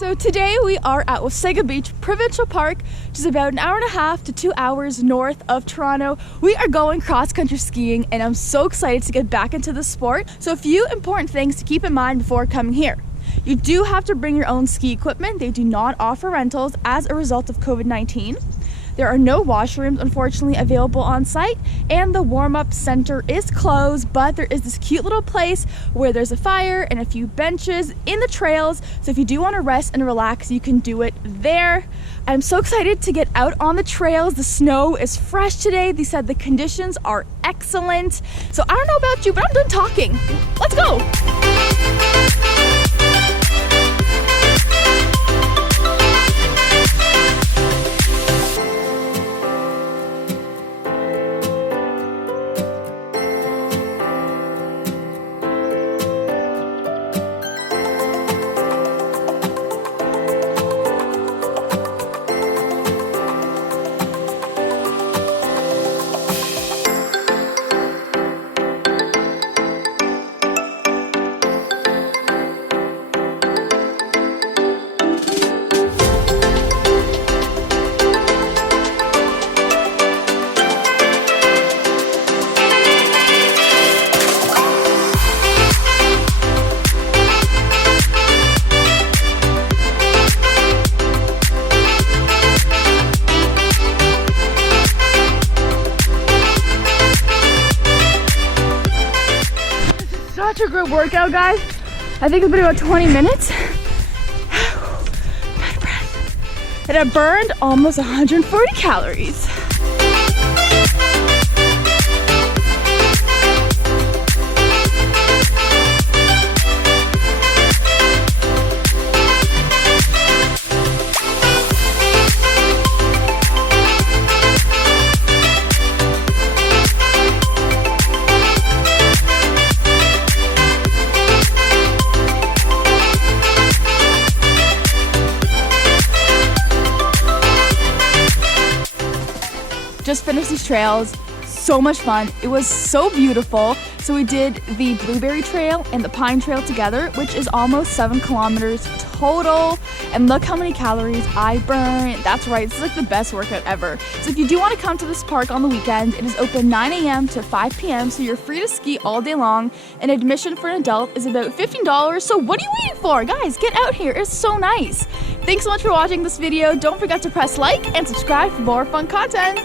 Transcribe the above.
So today we are at Wasaga Beach Provincial Park, which is about an hour and a half to 2 hours north of Toronto. We are going cross-country skiing and I'm so excited to get back into the sport. So a few important things to keep in mind before coming here. You do have to bring your own ski equipment. They do not offer rentals as a result of COVID-19. There are no washrooms, unfortunately, available on site, and the warm-up center is closed, but there is this cute little place where there's a fire and a few benches in the trails, so if you do want to rest and relax, you can do it there. I'm so excited to get out on the trails. The snow is fresh today. They said the conditions are excellent. So I don't know about you, but I'm done talking. Let's go! Such a good workout, guys. I think it's been about 20 minutes. Out of breath. And I burned almost 140 calories. Just finished these trails, so much fun. It was so beautiful. So we did the Blueberry Trail and the Pine Trail together, which is almost 7 kilometers total. And look how many calories I burned. That's right, this is like the best workout ever. So if you do want to come to this park on the weekend, it is open 9 a.m. to 5 p.m. So you're free to ski all day long. And admission for an adult is about $15. So what are you waiting for? Guys, get out here, it's so nice. Thanks so much for watching this video. Don't forget to press like and subscribe for more fun content.